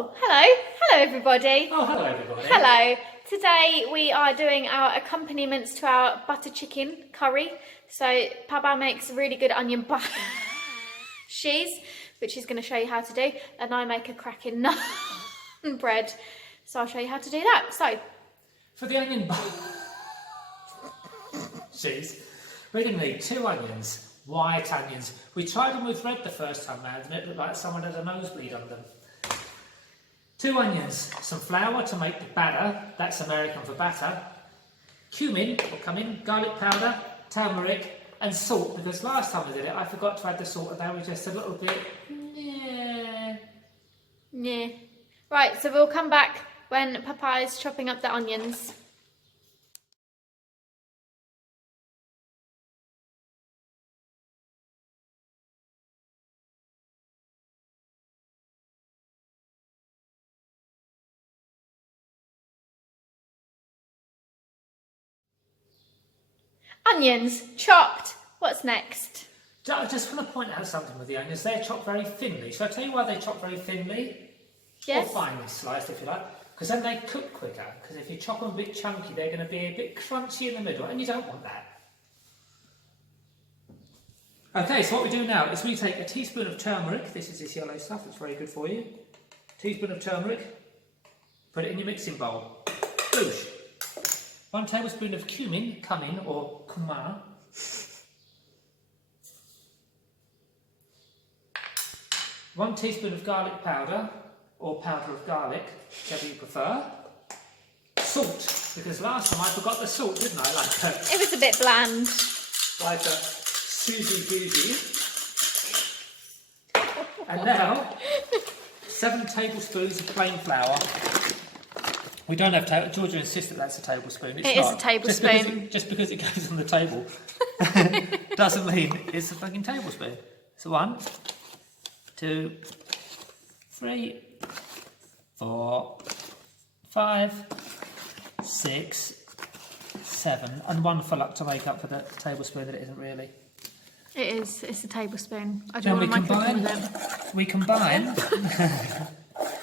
Oh, hello. Hello, everybody. Oh, hello, everybody. Hello. Today we are doing our accompaniments to our butter chicken curry. So Papa makes really good onion bhajis, which he's going to show you how to do. And I make a cracking naan bread. So I'll show you how to do that. So, for the onion bhajis, we're going to need 2 onions, white onions. We tried them with red the first time round and it looked like someone had a nosebleed on them. 2 onions, some flour to make the batter, that's American for batter, cumin will come in, garlic powder, turmeric and salt, because last time I did it I forgot to add the salt and now we're just a little bit, yeah. Right, so we'll come back when Papa is chopping up the onions. Onions, chopped. What's next? I just want to point out something with the onions. They're chopped very thinly. Shall I tell you why they're chopped very thinly? Yes. Or finely sliced, if you like. Because then they cook quicker. Because if you chop them a bit chunky, they're going to be a bit crunchy in the middle, and you don't want that. Okay, so what we do now is we take a teaspoon of turmeric. This is this yellow stuff. It's very good for you. Teaspoon of turmeric. Put it in your mixing bowl. Boosh. 1 tablespoon of cumin, or cumin. 1 teaspoon of garlic powder, or powder of garlic, whichever you prefer. Salt, because last time I forgot the salt, didn't I? It was a bit bland. Like a Susie Boozy. And now, 7 tablespoons of plain flour. We don't have Georgia insists that that's a tablespoon. It's not. It is a tablespoon. Just because it goes on the table doesn't mean it's a fucking tablespoon. So 1, 2, 3, 4, 5, 6, 7, and 1 for luck to make up for the tablespoon that it isn't really. It is. It's a tablespoon. I Then don't want to cooking with it. We combine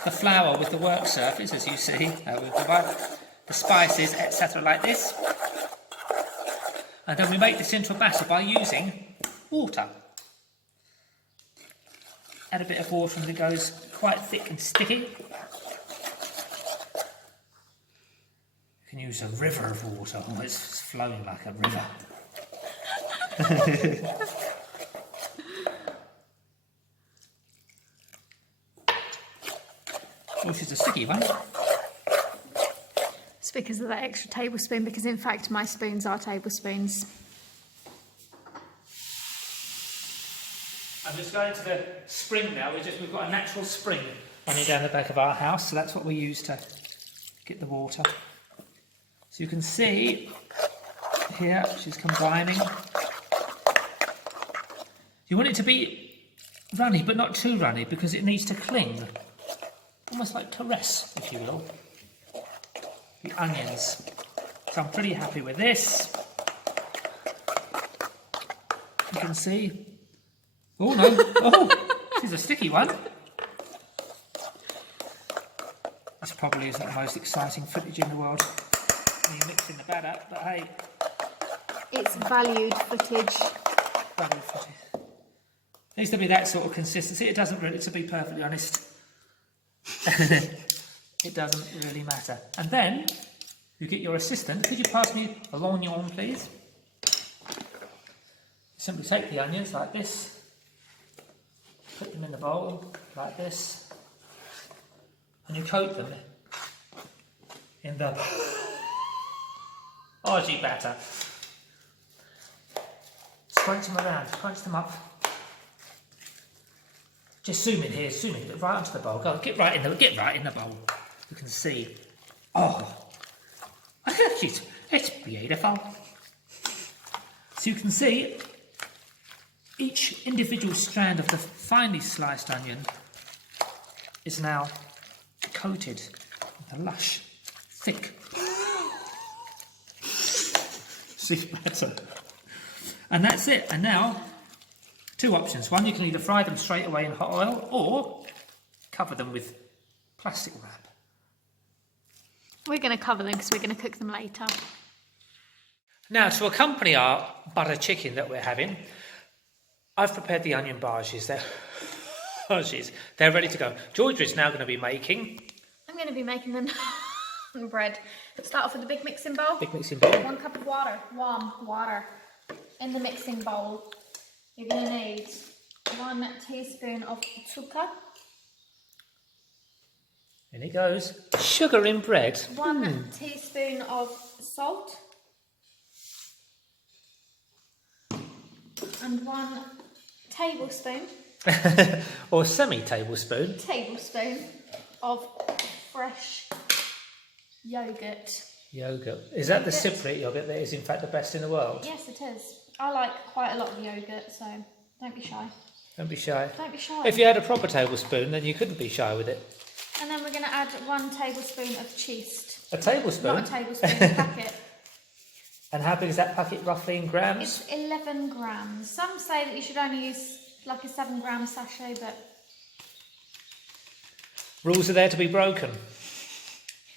the flour with the work surface, as you see. We provide the spices, etc., like this. And then we make this into a batter by using water. Add a bit of water and it goes quite thick and sticky. You can use a river of water. Oh, it's flowing like a river. Oh, she's a sticky one. It's because of that extra tablespoon, because in fact my spoons are tablespoons. I'm just going to the spring now. We've got a natural spring running down the back of our house, so that's what we use to get the water. So you can see here she's combining. You want it to be runny, but not too runny, because it needs to cling. Almost like caress, if you will, the onions. So I'm pretty happy with this. You can see. Oh no! Oh, she's a sticky one. This probably isn't the most exciting footage in the world when you're mixing the batter, but hey. It's valued footage. Valued footage. It needs to be that sort of consistency. It doesn't really, to be perfectly honest. It doesn't really matter. And then you get your assistant. Could you pass me a l'oignon, please? Simply take the onions like this, put them in the bowl like this, and you coat them in the orgy batter. Scrunch them around, crunch them up. Just zoom in here, zoom in, right onto the bowl. Go, get right in the bowl. You can see. Oh, it's beautiful. So you can see each individual strand of the finely sliced onion is now coated with a lush, thick sea batter. And that's it. And now, 2 options. One, you can either fry them straight away in hot oil or cover them with plastic wrap. We're going to cover them because we're going to cook them later. Now, to accompany our butter chicken that we're having, I've prepared the onion bhajis. They're ready to go. Georgia is now going to be making... I'm going to be making the naan bread. Start off with a big mixing bowl. Big mixing bowl. 1 cup of water, warm water, in the mixing bowl. You're going to need 1 teaspoon of zucker. In it goes. Sugar in bread. 1 teaspoon of salt. And 1 tablespoon. Or semi-tablespoon. Tablespoon of fresh yogurt. Yogurt. Is that the Cypriot yogurt that is in fact the best in the world? Yes, it is. I like quite a lot of yogurt, so don't be shy. Don't be shy. Don't be shy. If you had a proper tablespoon, then you couldn't be shy with it. And then we're going to add 1 tablespoon of cheese. A tablespoon? Not a tablespoon, a packet. And how big is that packet roughly in grams? It's 11 grams. Some say that you should only use like a 7-gram sachet, but... Rules are there to be broken.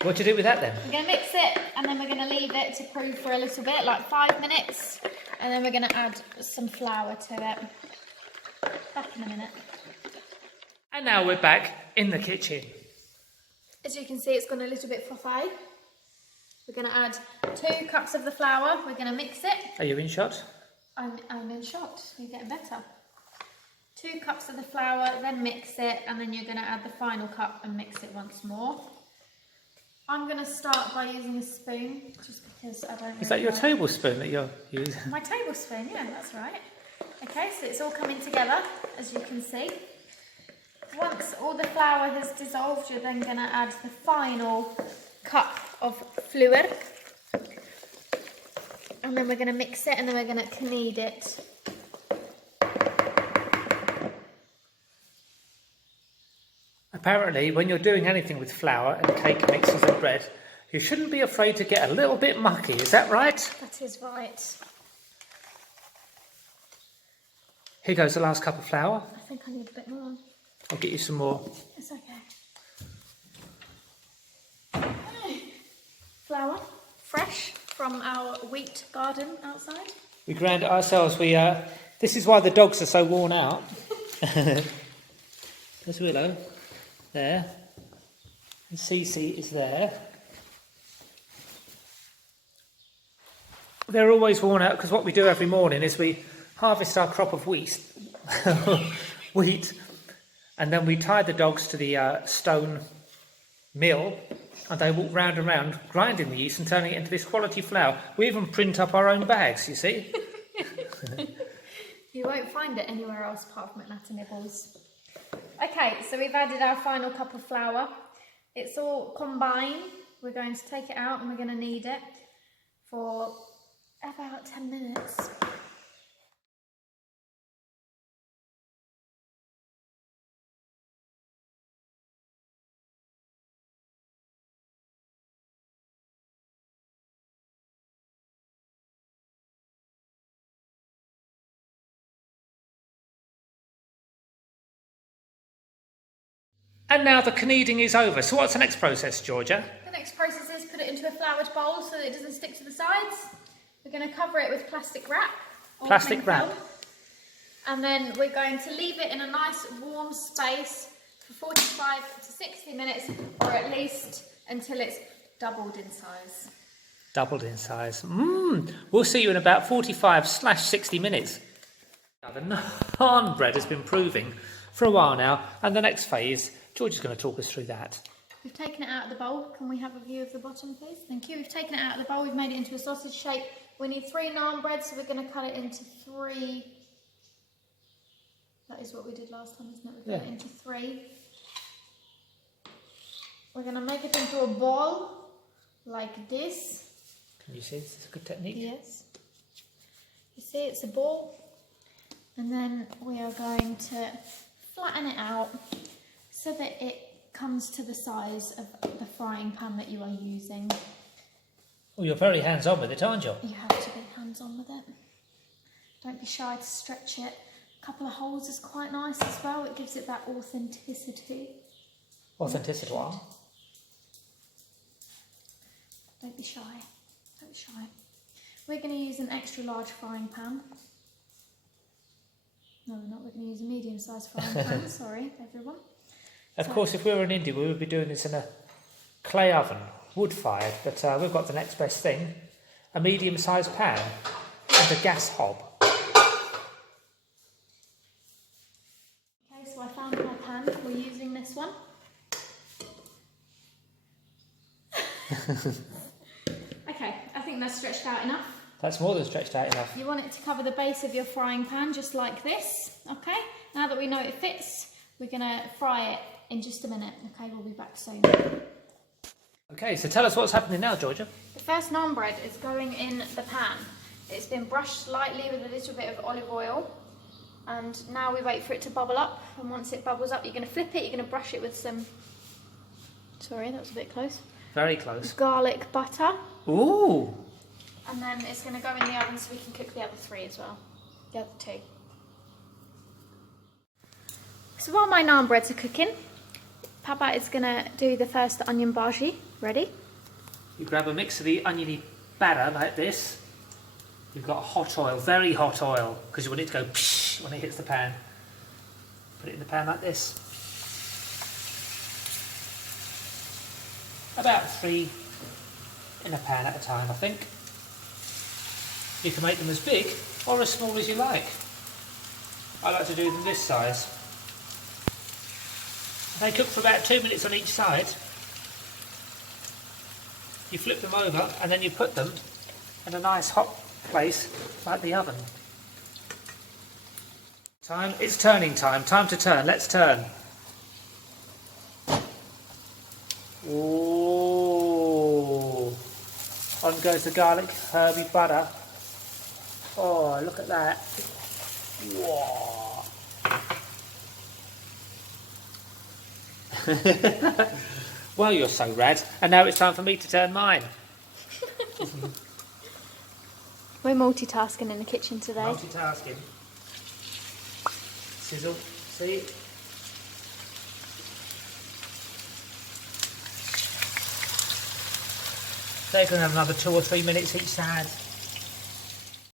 What do you do with that then? We're going to mix it and then we're going to leave it to cool for a little bit, like 5 minutes. And then we're going to add some flour to it. Back in a minute. And now we're back in the kitchen. As you can see, it's gone a little bit frothy. We're going to add 2 cups of the flour. We're going to mix it. Are you in shot? I'm in shot. You're getting better. 2 cups of the flour, then mix it, and then you're going to add the final cup and mix it once more. I'm going to start by using a spoon, just because I don't know. Is that your tablespoon that you're using? My tablespoon, yeah, that's right. Okay, so it's all coming together, as you can see. Once all the flour has dissolved, you're then going to add the final cup of flour. And then we're going to mix it and then we're going to knead it. Apparently, when you're doing anything with flour and cake mixes and bread, you shouldn't be afraid to get a little bit mucky. Is that right? That is right. Here goes the last cup of flour. I think I need a bit more. I'll get you some more. It's okay. Flour, fresh from our wheat garden outside. We ground it ourselves. This is why the dogs are so worn out. There's Willow. There. And Cece is there. They're always worn out because what we do every morning is we harvest our crop of wheat, and then we tie the dogs to the stone mill, and they walk round and round, grinding the yeast and turning it into this quality flour. We even print up our own bags, you see. You won't find it anywhere else apart from at Nata Nibbles. Okay, so we've added our final cup of flour. It's all combined. We're going to take it out and we're going to knead it for about 10 minutes. And now the kneading is over. So what's the next process, Georgia? The next process is put it into a floured bowl so that it doesn't stick to the sides. We're going to cover it with plastic wrap. Plastic wrap. And then we're going to leave it in a nice warm space for 45 to 60 minutes, or at least until it's doubled in size. Doubled in size. We'll see you in about 45/60 minutes. Now, the naan bread has been proving for a while now, and the next phase, George is going to talk us through that. We've taken it out of the bowl. Can we have a view of the bottom, please? Thank you. We've taken it out of the bowl. We've made it into a sausage shape. We need 3 naan bread, so we're going to cut it into 3. That is what we did last time, isn't it? We cut it into 3. We're going to make it into a ball like this. Can you see? This is a good technique. Yes. You see, it's a ball. And then we are going to flatten it out so that it comes to the size of the frying pan that you are using. Oh, you're very hands-on with it, aren't you? You have to be hands-on with it. Don't be shy to stretch it. A couple of holes is quite nice as well. It gives it that authenticity. Authenticity. Don't be shy. Don't be shy. We're going to use an extra large frying pan. No, we're not. We're going to use a medium-sized frying pan. Sorry, everyone. Of course, if we were in India, we would be doing this in a clay oven, wood-fired. But we've got the next best thing: a medium-sized pan and a gas hob. Okay, so I found my pan. We're using this one. Okay, I think that's stretched out enough. That's more than stretched out enough. You want it to cover the base of your frying pan, just like this. Okay, now that we know it fits, we're going to fry it in just a minute. Okay, we'll be back soon. Okay, so tell us what's happening now, Georgia. The first naan bread is going in the pan. It's been brushed lightly with a little bit of olive oil. And now we wait for it to bubble up. And once it bubbles up, you're going to flip it. You're going to brush it with some... Sorry, that was a bit close. Very close. Garlic butter. Ooh! And then it's going to go in the oven so we can cook the other 3 as well. The other 2. So while my naan breads are cooking, Papa is going to do the first onion bhaji. Ready? You grab a mix of the oniony batter like this. You've got hot oil, very hot oil, because you want it to go psh when it hits the pan. Put it in the pan like this. About 3 in a pan at a time, I think. You can make them as big or as small as you like. I like to do them this size. They cook for about 2 minutes on each side. You flip them over and then you put them in a nice hot place like the oven. It's turning time. Time to turn. Let's turn. Ooh. On goes the garlic, herby butter. Oh, look at that. Whoa. Well, you're so rad. And now it's time for me to turn mine. We're multitasking in the kitchen today. Multitasking. Sizzle. See? They're going to have another 2 or 3 minutes each side.